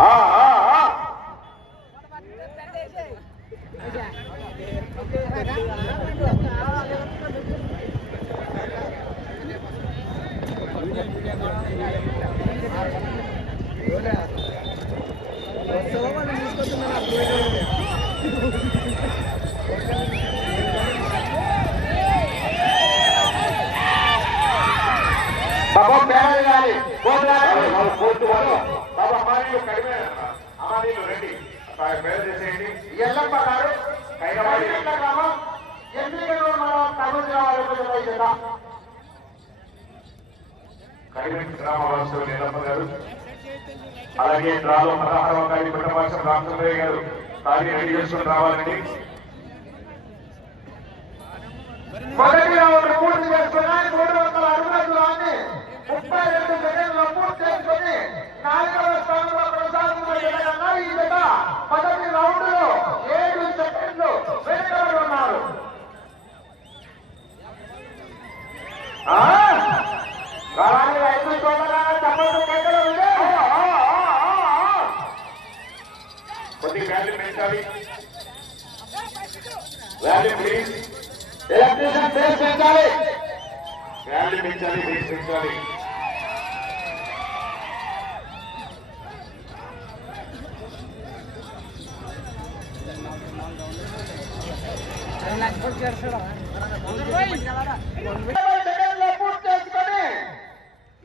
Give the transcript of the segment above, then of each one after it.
ఆ, ఆ, ఆ. బాబా పేరు వాళ్ళు కోర్టు వాళ్ళు బాబా అమ్మాయిలు కడిమే అమ్మాయిలు రండి పేరు చేసేయండి ఎల్లమ్మ గారు గ్రామం ఎన్నికలు మనం తమిళ గ్రామ ఎల్లమ్మ గారు అలాగే డ్రాలో మనోహర గారి పుట్టపాసం రామచంద్రయ్య గారు తాగి రెడీ చేసుకుని రావాలండి మొదటి రౌండ్ పూర్తి చేసుకున్నాయి మూడు వందల అరవై దూరాన్ని ముప్పై రెండు సెకండ్లు పూర్తి చేసుకుని నాలుగవ స్థానంలో కొనసాగుతున్న జగనన్న ఈ జత మొదటి రౌండ్లో ఏడు సెకండ్లు వెనుకబడి ఉన్నారు ఆ? రావాలి రైతు సోదరా తప్పదు వ్యాల్యూ పెంచాలి వాల్యూమ్ ప్లీజ్ ఎలక్ట్రీషియన్ పెంచాలి వాల్యూమ్ పెంచాలి పూర్తి చేసుకొని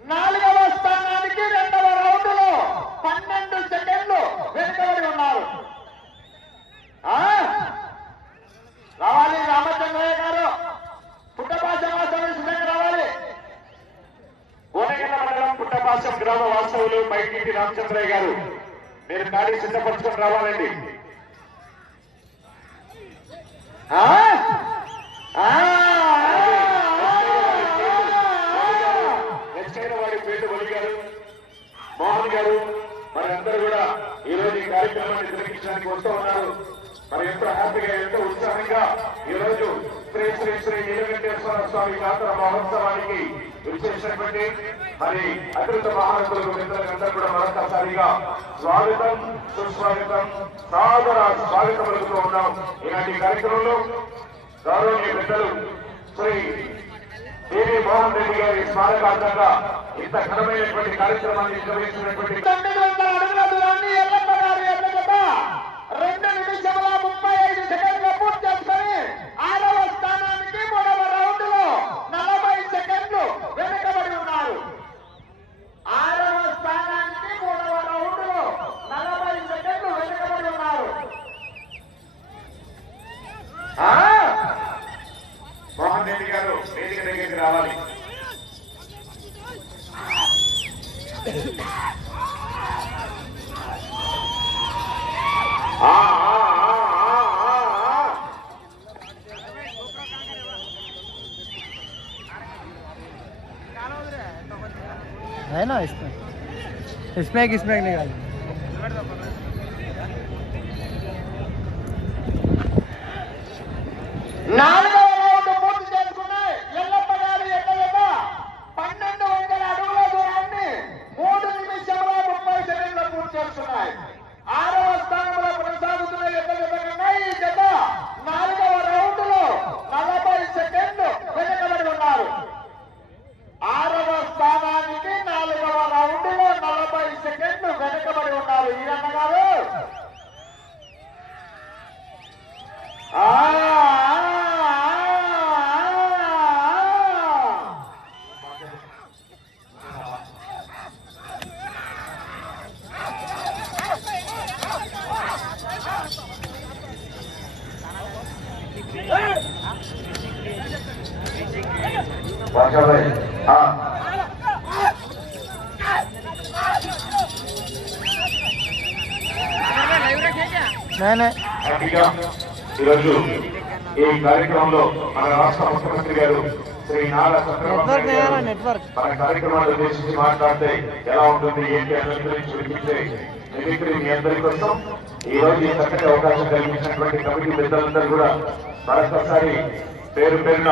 నాలుగవ స్థానానికి రెండవ రౌండ్లో పన్నెండు సెకండ్లు వెనుకబడి ఉన్నారు ఆ? రావాలి రామచంద్రయ్య గారు పుట్టపాశం వాస్తవం సిద్ధంగా రావాలి కోనగల్ల మండలం పుట్టపాశం గ్రామ వాస్తవులు బయటికి రామచంద్రయ్య గారు మీరు ఖాళీ సిద్ధపరచుకొని రావాలండి. మోహన్ గారు మరి అందరూ కూడా ఈ రోజు ఈ కార్యక్రమాన్ని నిర్వహించడానికి వస్తూ ఉన్నారు. మరి ఎంతో హ్యాపీగా ఎంతో ఉత్సాహంగా ఈ రోజు శ్రీ శ్రీ శ్రీ నీలకంఠేశ్వర స్వామి జాతర మహోత్సవానికి విచ్చేసినటువంటి మరి అతృత మహానతులకు మిత్రులందరూ కూడా మరొకసారిగా స్వాగతం సుస్వాగతం సాదర స్వాగతం పలుకుతూ ఉన్నాం. ఇలాంటి కార్యక్రమంలో గౌరవనీయ పెద్దలు శ్రీ దేవి మోహన్ రెడ్డి గారి స్మారకార్థంగా ఇంత ఘనమైనటువంటి కార్యక్రమాన్ని నిర్వహించినటువంటి మోహన్ రెడ్డి గారు వేదిక దగ్గరికి రావాలి ఆ, ఆ, ఆ, ఆ, ఆ, ఆ. है ना इसमें इसमें एक इसमें एक निकाल నాలుగవ ఈరోజు ఈ కార్యక్రమంలో మన రాష్ట్ర ముఖ్యమంత్రి గారు శ్రీ నారా చంద్రబాబు మన కార్యక్రమాలు ఉద్దేశించి మాట్లాడితే ఎలా ఉంటుంది ఏంటి అనే గురించి వినిపించే మిమిక్రీ మీ అందరి కోసం. ఈ రోజు ఈ చక్కటి అవకాశం కల్పించినటువంటి కమిటీ పెద్దలందరూ కూడా మరొకసారి పేరు పేరున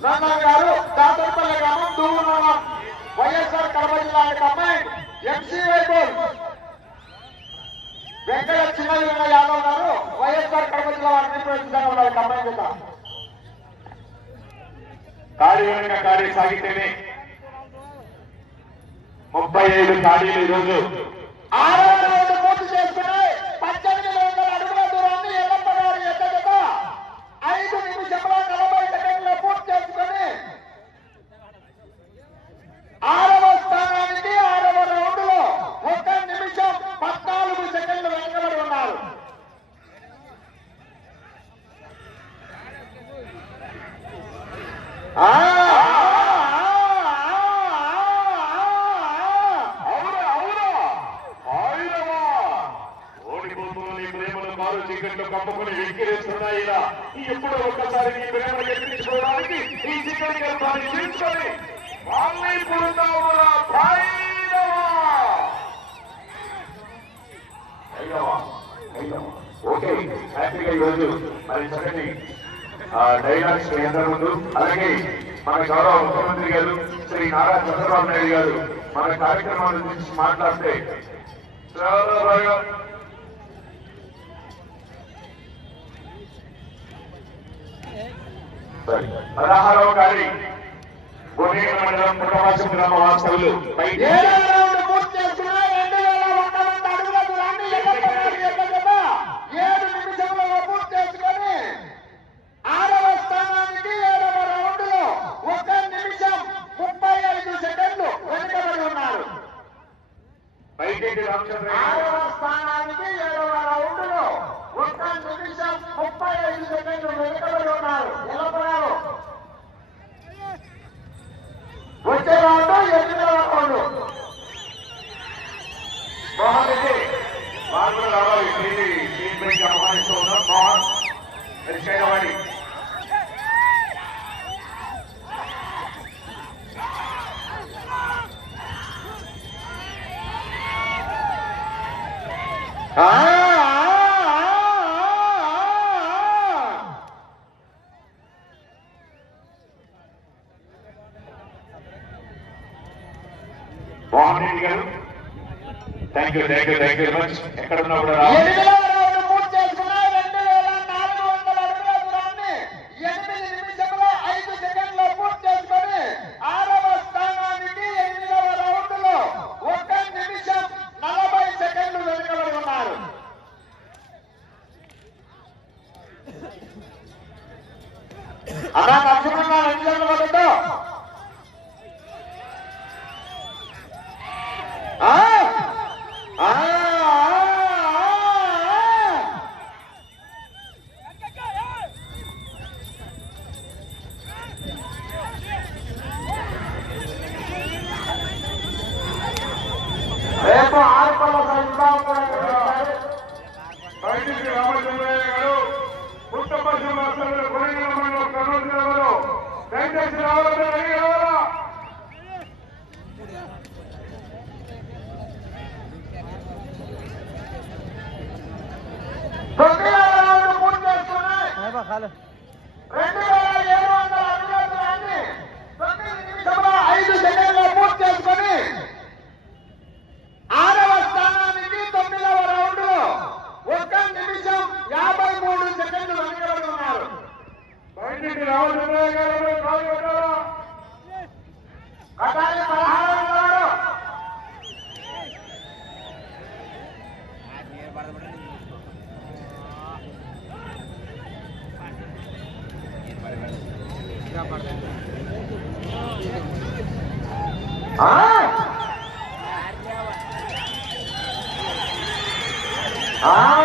రామారావు గారు దాతరపల్లి గ్రామం దూరం వైఎస్ఆర్ కడప జిల్లా అమ్మాయి ఎంసీ వైకోల్ వెంకట చిన్న యాదవ్ గారు వైఎస్ఆర్ కడప జిల్లా వారిని సిద్ధంగా ఉండాలి కమాండ్ కింద కార్యక్రమంగా కార్యం సాగితేనే ముప్పై ఐదు ఖాళీలు ఈరోజు. ఆరు రౌండ్ పూర్తి చేసుకుని పద్దెనిమిది వందల అడుగుల దూరాన్ని ఎల్లప్ప గారి ఎక్కడగా ఐదు నిమిషముల నలభై సెకండ్ల పూర్తి చేసుకుని ఆరవ స్థానానికి ఆరవ రౌండ్లో ఒక నిమిషం పద్నాలుగు సెకండ్లు వెనకబడి ఉన్నారు ఆ, అవును అవును ఆయుధమా ఓడిపోతున్న చీకట్లు ఇలా ఎప్పుడో ఒక్కసారి నీ ప్రేమను గెలిపించుకోవడానికి ఈ చీకటి గర్భాన్ని చీల్చుకొని ఓకే హ్యాపీగా ఈరోజు మరి చక్కటి డైలాగ్స్ మీ అందరి ముందు అలాగే మన గౌరవ ముఖ్యమంత్రి గారు శ్రీ నారా చంద్రబాబు నాయుడు గారు మన కార్యక్రమాల గురించి మాట్లాడితే చాలా బాగా సరే. పదహారవ గారి భువనేశ్వర మండలం పుట్టవాసం గ్రామ వాస్తవులు ఏడవ రౌండ్ పూర్తి చేసుకున్న రెండు వేల వంద మంది అడుగుల దూరాన్ని ఎల్లప్ప గారి ఎక్కడగా ఏడు నిమిషములలో పూర్తి చేసుకొని ఆరవ స్థానానికి ఏడవ రౌండ్లో ఒక నిమిషం ముప్పై ఐదు సెకండ్లు వెనుకబడి ఉన్నారు. పైకెట్టి రామచంద్ర ఆరవ స్థానానికి ఏడవ ఒక్క నిమిషం ముప్పై ఐదు సెకండ్లు వెనుకబడి ఉన్నారు. నిలబడారు వచ్చే రౌండ్ ఎనిమిదవ రౌండ్ మోహన్ రెడ్డి వాళ్ళు కూడా రావాలి. శ్రీని ఆహ్వానిస్తూ ఉన్నాం. మోహన్ పరిచయ వాడి మోహన్ రెడ్డి గారు thank you thank you thank you very much ఎక్కడ ఉన్నా కూడా Ah! ah!